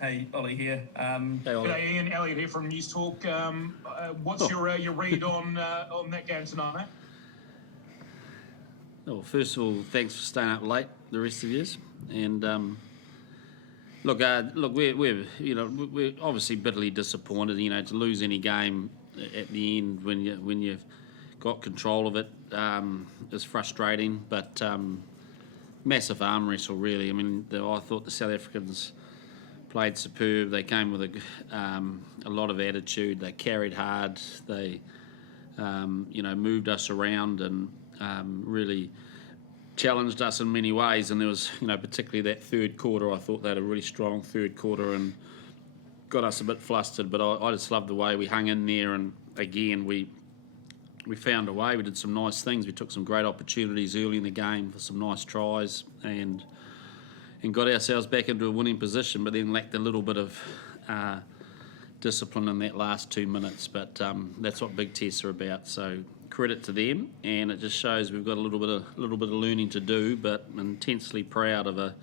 Hey, Ollie here. Hey, Ollie. G'day, Ian. Elliot here from News Talk. What's your read on that game tonight, mate? Well, first of all, thanks for staying up late, the rest of yous. And look, we're obviously bitterly disappointed. To lose any game at the end when you've got control of it is frustrating. But massive arm wrestle, really. I thought the South Africans played superb. They came with a lot of attitude. They carried hard. They moved us around and really challenged us in many ways. And there was particularly that third quarter. I thought they had a really strong third quarter and got us a bit flustered. But I just loved the way we hung in there. And again, we found a way. We did some nice things. We took some great opportunities early in the game for some nice tries and got ourselves back into a winning position, but then lacked a little bit of discipline in that last 2 minutes. But that's what big tests are about. So credit to them, and it just shows we've got a little bit of learning to do. But I'm intensely proud of a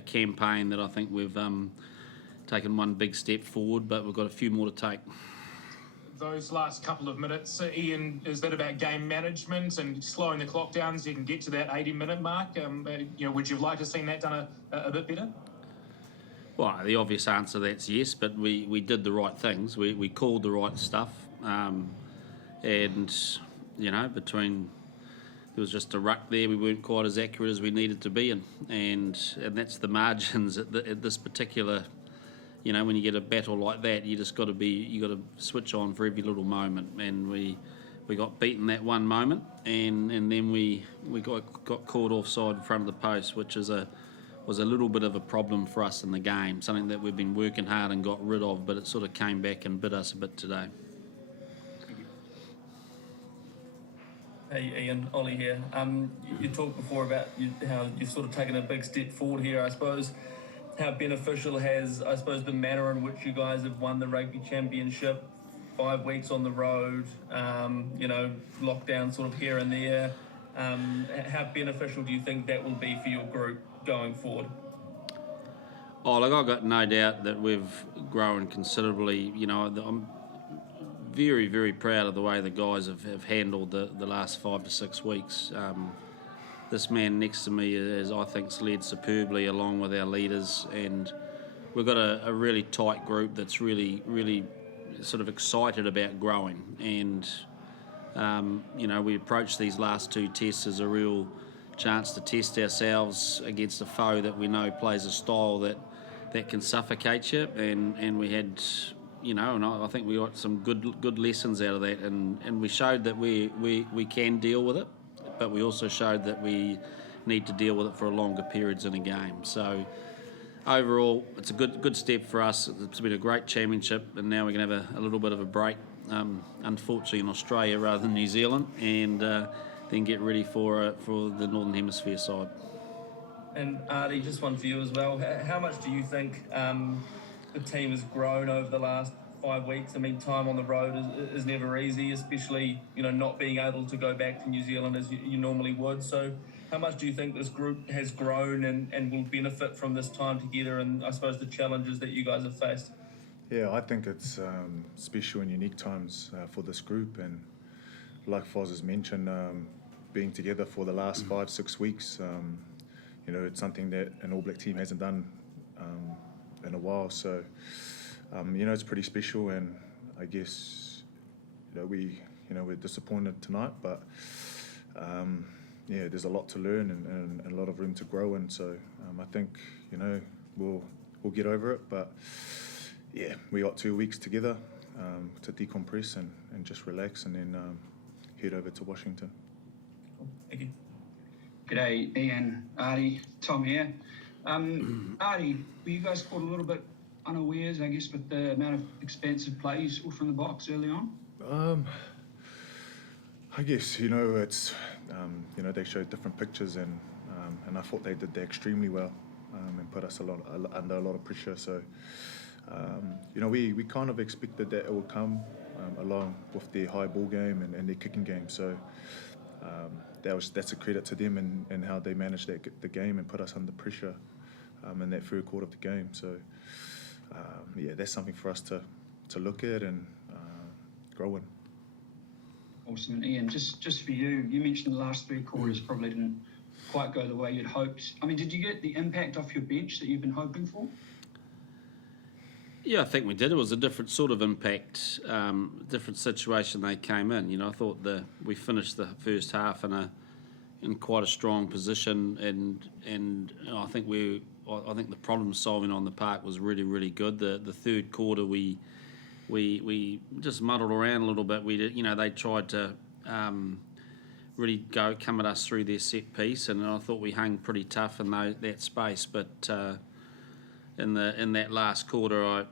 campaign that I think we've taken one big step forward, but we've got a few more to take. Those last couple of minutes, Ian, is that about game management and slowing the clock down so you can get to that 80-minute mark? Would you have liked to have seen that done a bit better? Well, the obvious answer to that's yes, but we did the right things. We called the right stuff, and between there was just a ruck there, we weren't quite as accurate as we needed to be, and that's the margins at this particular. When you get a battle like that, you got to switch on for every little moment, and we got beaten that one moment, and then we got caught offside in front of the post, which was a little bit of a problem for us in the game, something that we've been working hard and got rid of, but it sort of came back and bit us a bit today. Hey, Ian, Ollie here. You talked before about how you've sort of taken a big step forward here, I suppose. How beneficial has, the manner in which you guys have won the Rugby Championship, 5 weeks on the road, lockdown sort of here and there. How beneficial do you think that will be for your group going forward? Oh, look, I've got no doubt that we've grown considerably. I'm very, very proud of the way the guys have handled the last 5 to 6 weeks. This man next to me is, I think, led superbly along with our leaders, and we've got a really tight group that's really, really sort of excited about growing. And we approach these last 2 tests as a real chance to test ourselves against a foe that we know plays a style that can suffocate you. And we had, and I think we got some good lessons out of that, and we showed that we can deal with it. But we also showed that we need to deal with it for longer periods in a game. So overall, it's a good step for us. It's been a great championship, and now we're going to have a little bit of a break, unfortunately in Australia rather than New Zealand, and then get ready for the Northern Hemisphere side. And Ardie, just one for you as well. How much do you think the team has grown over the last 5 weeks? Time on the road is never easy, especially not being able to go back to New Zealand as you normally would. So how much do you think this group has grown and will benefit from this time together, and I suppose the challenges that you guys have faced? Yeah, I think it's special and unique times for this group, and like Foz has mentioned, being together for the last 5-6 weeks, it's something that an All Black team hasn't done in a while. So it's pretty special, and I guess we're disappointed tonight, but there's a lot to learn and a lot of room to grow in. So I think we'll get over it, but we got 2 weeks together to decompress and just relax, and then head over to Washington. Cool. Thank you. G'day, Ian, Ardie, Tom here. Ardie, were you guys caught a little bit unawares, I guess, with the amount of expensive plays from the box early on? I guess it's they showed different pictures, and I thought they did that extremely well, and put us under a lot of pressure. So we kind of expected that it would come along with their high ball game and their kicking game. So that's a credit to them and how they managed the game and put us under pressure in that third quarter of the game. So yeah, that's something for us to look at and grow in. Awesome. And Ian, just for you, you mentioned the last three quarters probably didn't quite go the way you'd hoped. I mean, did you get the impact off your bench that you've been hoping for? Yeah, I think we did. It was a different sort of impact, different situation they came in. You know, I thought we finished the first half in quite a strong position, and I think the problem solving on the park was really, really good. The third quarter we just muddled around a little bit. They tried to really come at us through their set piece, and I thought we hung pretty tough in that space. But in that last quarter,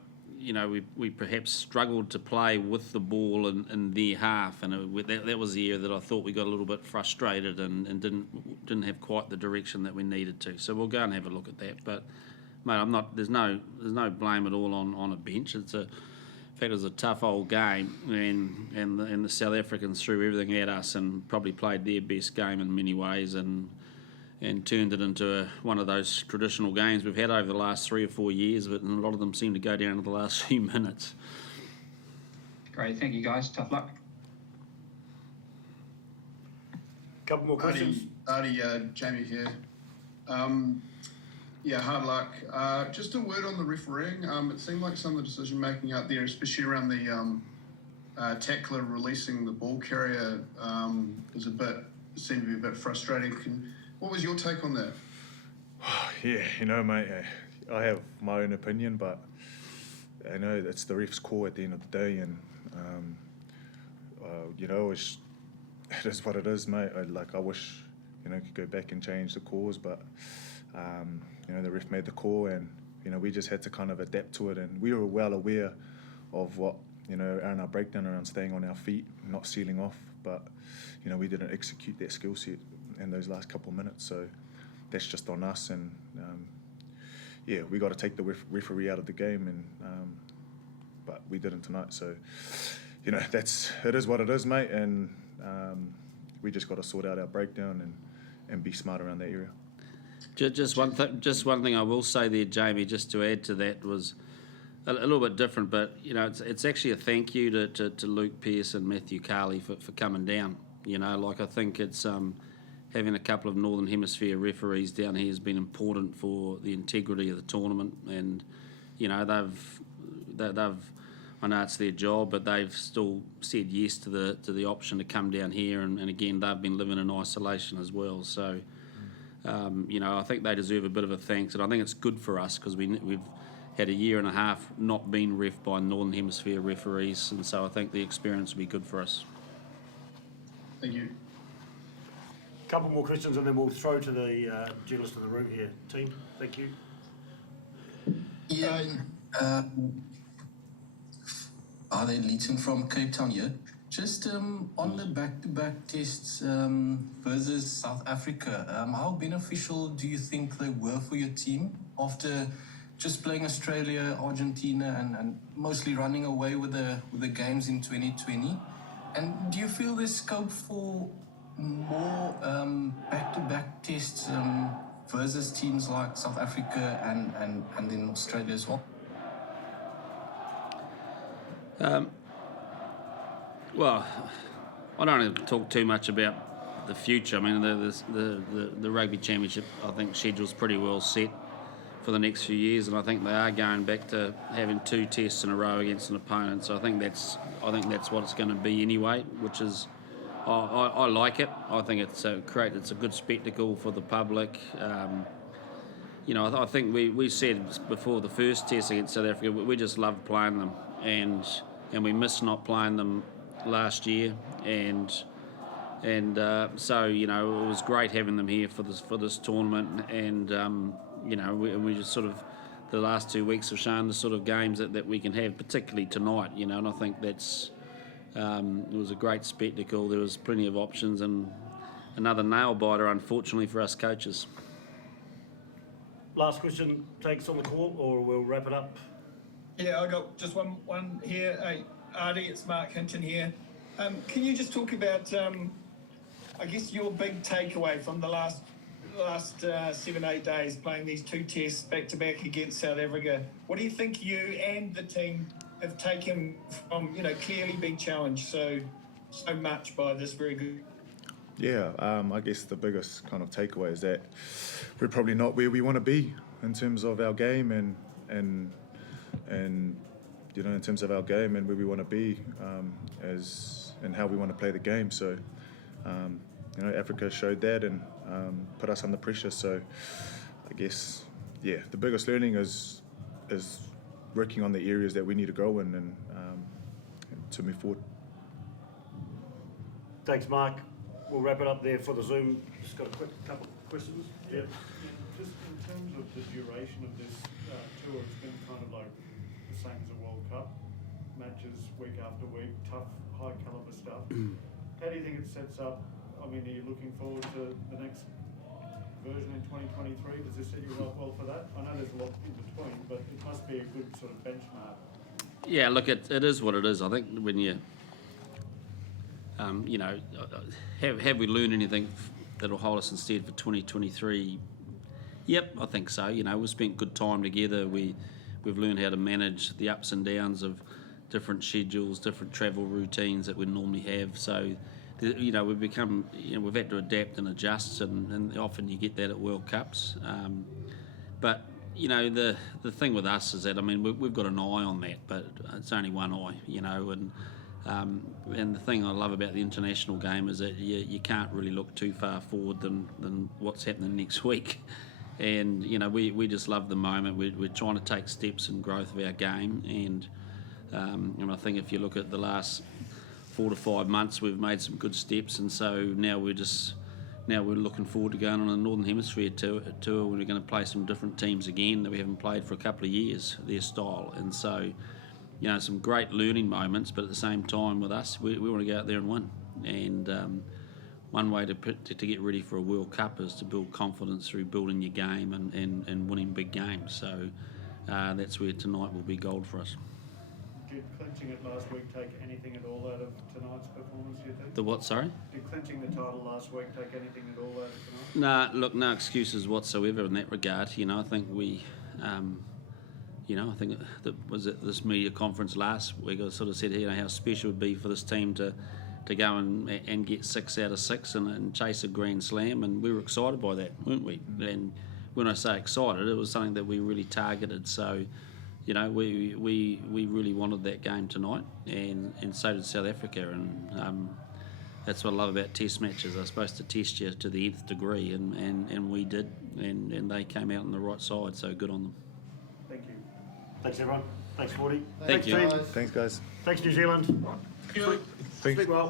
we perhaps struggled to play with the ball in their half, and that was the area that I thought we got a little bit frustrated and didn't have quite the direction that we needed to. So we'll go and have a look at that. But mate, there's no blame at all on a bench. In fact, it was a tough old game, and the South Africans threw everything at us and probably played their best game in many ways, and turned it into one of those traditional games we've had over the last 3 or 4 years, but a lot of them seem to go down to the last few minutes. Great, thank you guys. Tough luck. Couple more questions. Ardie, Jamie here. Yeah, hard luck. Just a word on the refereeing. It seemed like some of the decision making out there, especially around the tackler releasing the ball carrier, seemed to be a bit frustrating. What was your take on that? Yeah, mate, I have my own opinion, but I know it's the ref's call at the end of the day, and it is what it is, mate. I wish could go back and change the calls, but the ref made the call, and we just had to kind of adapt to it, and we were well aware of what our breakdown around staying on our feet, not sealing off, but we didn't execute that skill set in those last couple of minutes, so that's just on us, and we got to take the referee out of the game, and but we didn't tonight, so it is what it is, mate, and we just got to sort out our breakdown and be smart around that area. Just one thing I will say there, Jamie, just to add to that, was a little bit different, but it's actually a thank you to Luke Pearce and Matthew Carley for coming down. I think it's having a couple of Northern Hemisphere referees down here has been important for the integrity of the tournament, and they've I know it's their job, but they've still said yes to the option to come down here, and again they've been living in isolation as well. So I think they deserve a bit of a thanks, and I think it's good for us because we've had a year and a half not been ref by Northern Hemisphere referees, and so I think the experience will be good for us. Thank you. Couple more questions and then we'll throw to the journalist in the room here. Team, thank you. Yeah, Ardie Leeton from Cape Town here. Just on the back-to-back tests versus South Africa, how beneficial do you think they were for your team after just playing Australia, Argentina, and mostly running away with the games in 2020? And do you feel there's scope for more back-to-back tests versus teams like South Africa and then Australia as well? Well, I don't want to talk too much about the future. I mean, the Rugby Championship, I think, schedule's pretty well set for the next few years, and I think they are going back to having 2 tests in a row against an opponent. So I think that's what it's going to be anyway, which is I like it. I think it's a good spectacle for the public. I think we said before the first test against South Africa, we just love playing them, and we missed not playing them last year, and so it was great having them here for this tournament, and we just sort of the last 2 weeks have shown the sort of games that we can have, particularly tonight, and I think that's it was a great spectacle. There was plenty of options, and another nail biter, unfortunately, for us coaches. Last question, takes on the call, or we'll wrap it up. Yeah, I got just one here. Hey, Ardie, it's Mark Hinton here. Can you just talk about, I guess, your big takeaway from the last last 7-8 days playing these 2 tests back to back against South Africa. What do you think you and the team have taken from, clearly being challenged so much by this very good? Yeah, I guess the biggest kind of takeaway is that we're probably not where we want to be in terms of our game and in terms of our game and where we want to be and how we want to play the game. So Africa showed that and put us under pressure. So I guess the biggest learning is working on the areas that we need to grow in and to move forward. Thanks, Mark. We'll wrap it up there for the Zoom. Just got a quick couple of questions. Yeah. Just in terms of the duration of this tour, it's been kind of like the same as a World Cup. Matches week after week, tough, high caliber stuff. How do you think it sets up? I mean, are you looking forward to the next version in 2023? Does this set you up well for that? I know there's a lot in between, but it must be a good sort of benchmark. Yeah, look, it is what it is. I think when you, have we learned anything that'll hold us instead for 2023? Yep, I think so. We've spent good time together. We've learned how to manage the ups and downs of different schedules, different travel routines that we normally have. So, we've become, we've had to adapt and adjust, and often you get that at World Cups. But the thing with us is that, we've got an eye on that, but it's only one eye, and the thing I love about the international game is that you can't really look too far forward than what's happening next week. And, we just love the moment. We're trying to take steps in growth of our game, and I think if you look at the last 4 to 5 months, we've made some good steps, and so now we're looking forward to going on a Northern Hemisphere tour. We're going to play some different teams again that we haven't played for a couple of years, their style. And so, some great learning moments, but at the same time with us, we want to go out there and win. And one way to get ready for a World Cup is to build confidence through building your game and winning big games. So that's where tonight will be gold for us. Did clinching it last week take anything at all out of tonight's performance, you think? The what, sorry? Did clinching the title last week take anything at all out of tonight? Nah, look, no excuses whatsoever in that regard. I think we, I think that was at this media conference last week, I sort of said, how special it would be for this team to go and get 6 out of 6 and chase a Grand Slam, and we were excited by that, weren't we? And when I say excited, it was something that we really targeted. So, we really wanted that game tonight, and so did South Africa, and that's what I love about test matches. They're supposed to test you to the nth degree, and we did, and they came out on the right side, so good on them. Thank you. Thanks, everyone. Thanks, Forty. Thank you. Team. Thanks, guys. Thanks, New Zealand. Thank you. Speak well.